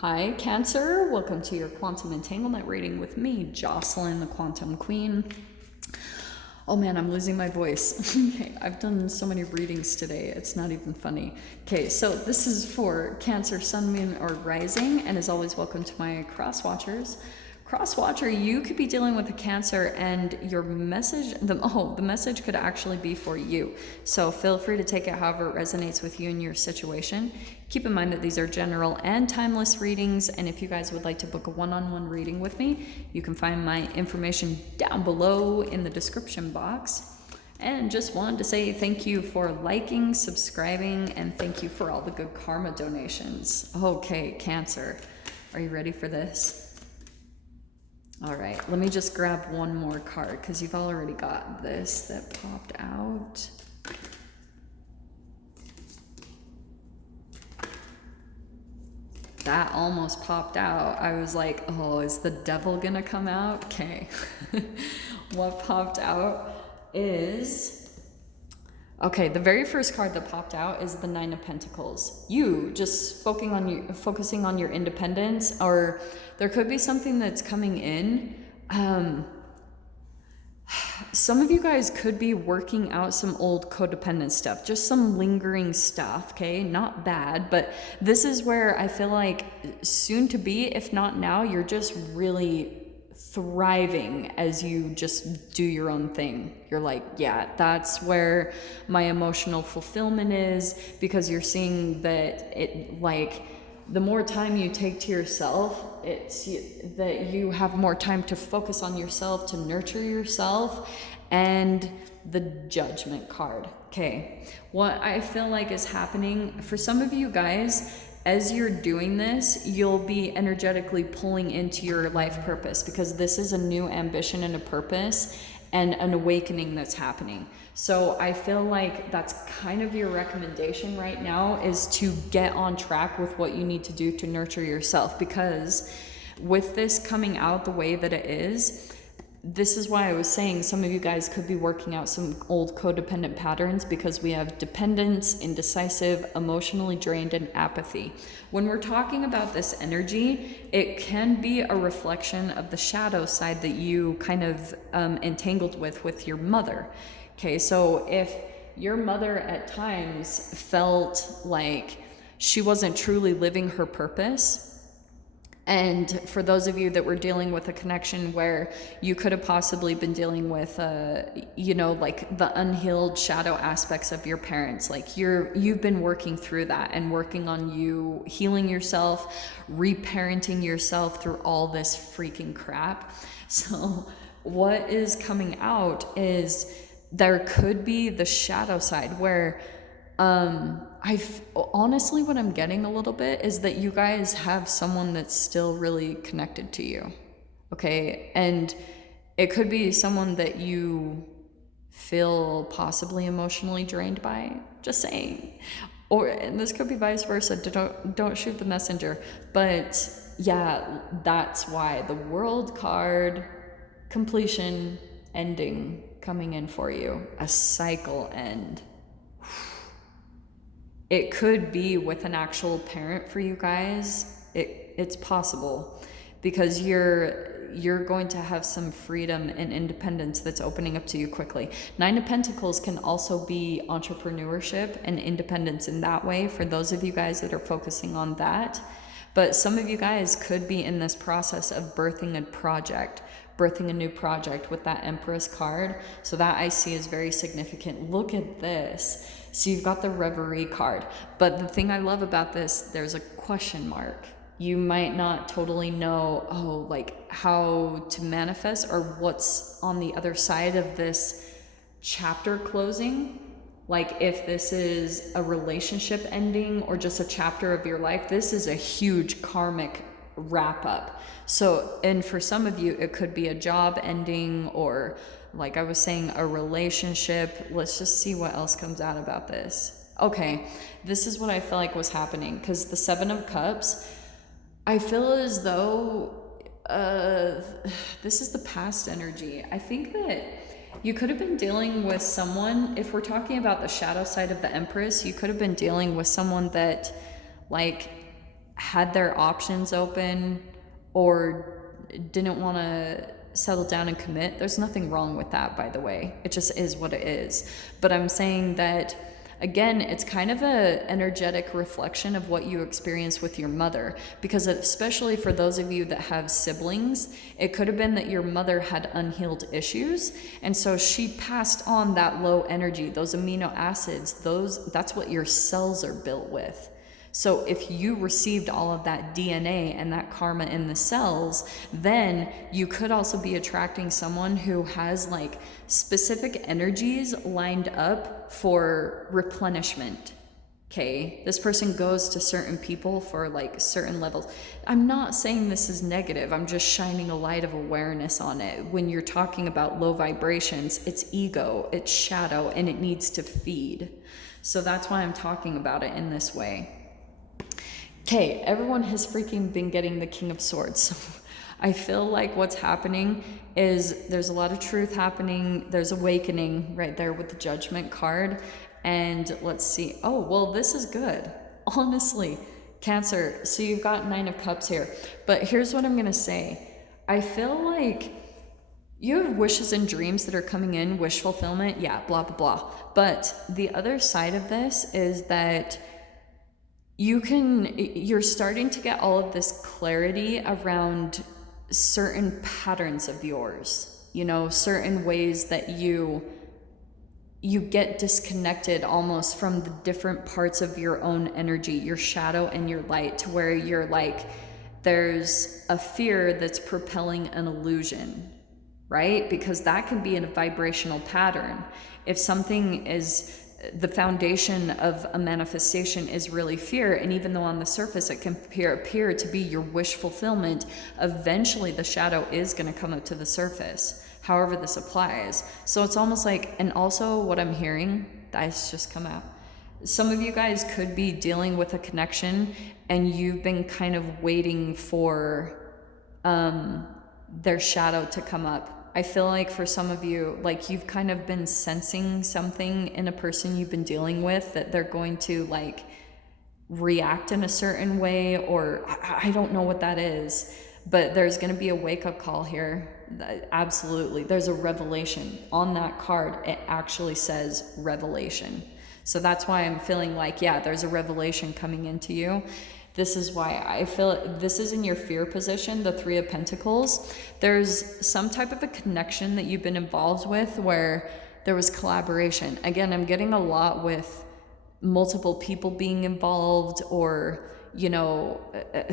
Hi, Cancer. Welcome to your quantum entanglement reading with me, Jocelyn, the Quantum Queen. Oh man, I'm losing my voice. Okay, I've done so many readings today, it's not even funny. Okay, so this is for Cancer, Sun, Moon, or Rising, and as always, welcome to my cross watchers. Cross watcher, you could be dealing with a Cancer, and your message, the message could actually be for you. So feel free to take it however it resonates with you and your situation. Keep in mind that these are general and timeless readings, and if you guys would like to book a one-on-one reading with me, you can find my information down below in the description box. And just wanted to say thank you for liking, subscribing, and thank you for all the good karma donations. Okay, Cancer, are you ready for this? All right, let me just grab one more card because you've already got this that popped out. That almost popped out. I was like, oh, is the devil gonna come out? Okay. What popped out is, okay, the very first card that popped out is the Nine of Pentacles. You just focusing on your independence, or there could be something that's coming in. Some of you guys could be working out some old codependent stuff, just some lingering stuff, okay? Not bad, but this is where I feel like soon to be, if not now, you're just really thriving as you just do your own thing. You're like, yeah, that's where my emotional fulfillment is, because you're seeing that it, like, the more time you take to yourself, it's that you have more time to focus on yourself, to nurture yourself. And the Judgment card. Okay, what I feel like is happening for some of you guys, as you're doing this, you'll be energetically pulling into your life purpose, because this is a new ambition and a purpose and an awakening that's happening. So I feel like that's kind of your recommendation right now, is to get on track with what you need to do to nurture yourself, because with this coming out the way that it is, this is why I was saying some of you guys could be working out some old codependent patterns, because we have dependence, indecisive, emotionally drained, and apathy. When we're talking about this energy, it can be a reflection of the shadow side that you kind of entangled with your mother. Okay, so if your mother at times felt like she wasn't truly living her purpose, and for those of you that were dealing with a connection where you could have possibly been dealing with, like the unhealed shadow aspects of your parents, like you've been working through that and working on you healing yourself, reparenting yourself through all this freaking crap. So what is coming out is there could be the shadow side where honestly, what I'm getting a little bit is that you guys have someone that's still really connected to you. Okay. And it could be someone that you feel possibly emotionally drained by, just saying. And this could be vice versa. Don't shoot the messenger. But yeah, that's why the World card, completion, ending, coming in for you, a cycle end. It could be with an actual parent for you guys. It's possible, because you're going to have some freedom and independence that's opening up to you quickly. Nine of Pentacles can also be entrepreneurship and independence in that way, for those of you guys that are focusing on that. But some of you guys could be in this process of birthing a new project with that Empress card. So that I see is very significant. Look at this. So you've got the Reverie card. But the thing I love about this, there's a question mark. You might not totally know, like how to manifest or what's on the other side of this chapter closing. Like if this is a relationship ending or just a chapter of your life, this is a huge karmic wrap up. So, and for some of you, it could be a job ending, or like I was saying, a relationship. Let's just see what else comes out about this. Okay, this is what I feel like was happening, because the Seven of Cups, I feel as though this is the past energy. I think that you could have been dealing with someone, if we're talking about the shadow side of the Empress, you could have been dealing with someone that, like, had their options open or didn't want to settle down and commit, there's nothing wrong with that, by the way. It just is what it is. But I'm saying that, again, it's kind of a energetic reflection of what you experienced with your mother, because especially for those of you that have siblings, it could have been that your mother had unhealed issues, and so she passed on that low energy, those amino acids, that's what your cells are built with. So if you received all of that DNA and that karma in the cells, then you could also be attracting someone who has like specific energies lined up for replenishment. Okay, this person goes to certain people for like certain levels. I'm not saying this is negative. I'm just shining a light of awareness on it. When you're talking about low vibrations, it's ego, it's shadow, and it needs to feed. So that's why I'm talking about it in this way. Okay, everyone has freaking been getting the King of Swords. I feel like what's happening is there's a lot of truth happening. There's awakening right there with the Judgment card. And let's see. Oh, well, this is good. Honestly, Cancer. So you've got 9 of Cups here. But here's what I'm going to say. I feel like you have wishes and dreams that are coming in, wish fulfillment. Yeah, blah, blah, blah. But the other side of this is that you're starting to get all of this clarity around certain patterns of yours, certain ways that you get disconnected almost from the different parts of your own energy, your shadow and your light, to where you're like, there's a fear that's propelling an illusion, right? Because that can be in a vibrational pattern. If something is, the foundation of a manifestation is really fear, and even though on the surface it can appear to be your wish fulfillment, eventually the shadow is going to come up to the surface, however this applies. So it's almost like, and also what I'm hearing, that's just come out, some of you guys could be dealing with a connection and you've been kind of waiting for their shadow to come up. I feel like for some of you, like you've kind of been sensing something in a person you've been dealing with, that they're going to like react in a certain way, or I don't know what that is, but there's going to be a wake-up call here. Absolutely. There's a revelation on that card. It actually says revelation. So that's why I'm feeling like, yeah, there's a revelation coming into you. This is why I feel this is in your fear position, the 3 of Pentacles. There's some type of a connection that you've been involved with where there was collaboration. Again, I'm getting a lot with multiple people being involved, or,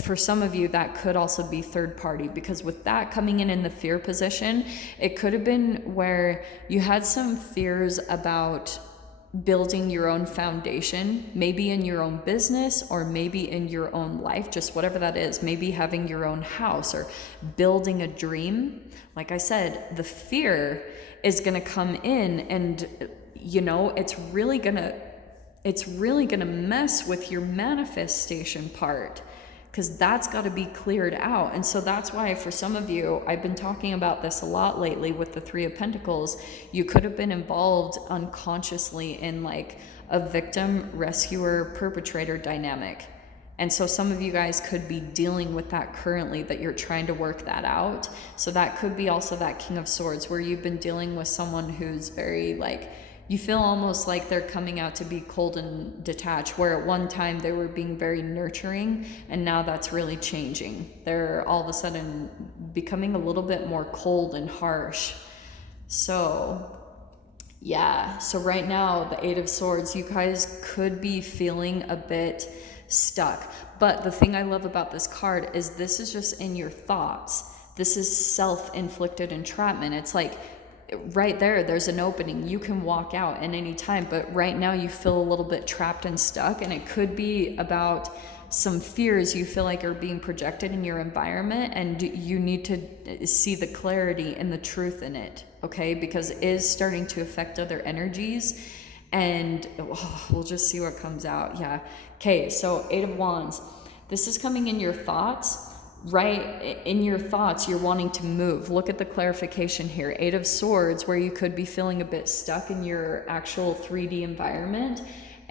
for some of you, that could also be third party, because with that coming in the fear position, it could have been where you had some fears about building your own foundation, maybe in your own business or maybe in your own life, just whatever that is, maybe having your own house or building a dream. Like I said, the fear is going to come in, and it's really going to mess with your manifestation part, because that's got to be cleared out. And so that's why for some of you, I've been talking about this a lot lately with the 3 of Pentacles. You could have been involved unconsciously in like a victim, rescuer, perpetrator dynamic. And so some of you guys could be dealing with that currently, that you're trying to work that out. So that could be also that King of Swords, where you've been dealing with someone who's very like, you feel almost like they're coming out to be cold and detached, where at one time they were being very nurturing, and now that's really changing. They're all of a sudden becoming a little bit more cold and harsh. So yeah, so right now, the 8 of Swords, you guys could be feeling a bit stuck. But the thing I love about this card is this is just in your thoughts. This is self-inflicted entrapment. It's like, right there's an opening. You can walk out at any time, but right now you feel a little bit trapped and stuck, and it could be about some fears you feel like are being projected in your environment, and you need to see the clarity and the truth in it, okay? Because it is starting to affect other energies, and we'll just see what comes out. Yeah. Okay, so 8 of Wands. This is coming in your thoughts. Right in your thoughts, you're wanting to move. Look at the clarification here. 8 of Swords, where you could be feeling a bit stuck in your actual 3D environment,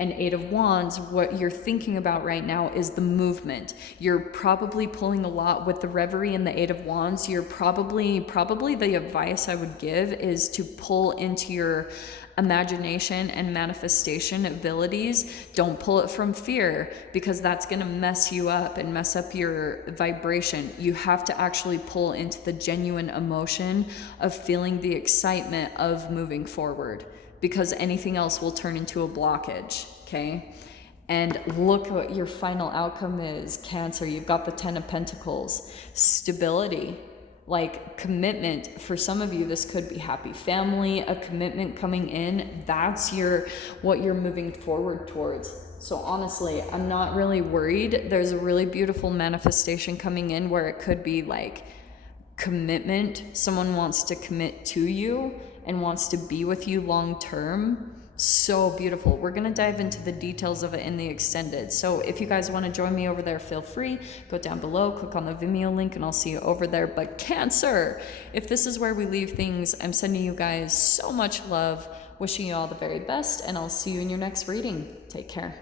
And Eight of Wands, what you're thinking about right now is the movement. You're probably pulling a lot with the Reverie and the Eight of Wands. You're probably the advice I would give is to pull into your imagination and manifestation abilities. Don't pull it from fear, because that's going to mess you up and mess up your vibration. You have to actually pull into the genuine emotion of feeling the excitement of moving forward, because anything else will turn into a blockage. Okay. And look what your final outcome is, Cancer. You've got the Ten of Pentacles. Stability, like commitment. For some of you, this could be happy family, a commitment coming in. That's what you're moving forward towards. So honestly, I'm not really worried. There's a really beautiful manifestation coming in where it could be like commitment. Someone wants to commit to you and wants to be with you long term. So beautiful. We're going to dive into the details of it in the extended. So if you guys want to join me over there, feel free. Go down below, click on the Vimeo link, and I'll see you over there. But Cancer, if this is where we leave things, I'm sending you guys so much love, wishing you all the very best, and I'll see you in your next reading. Take care.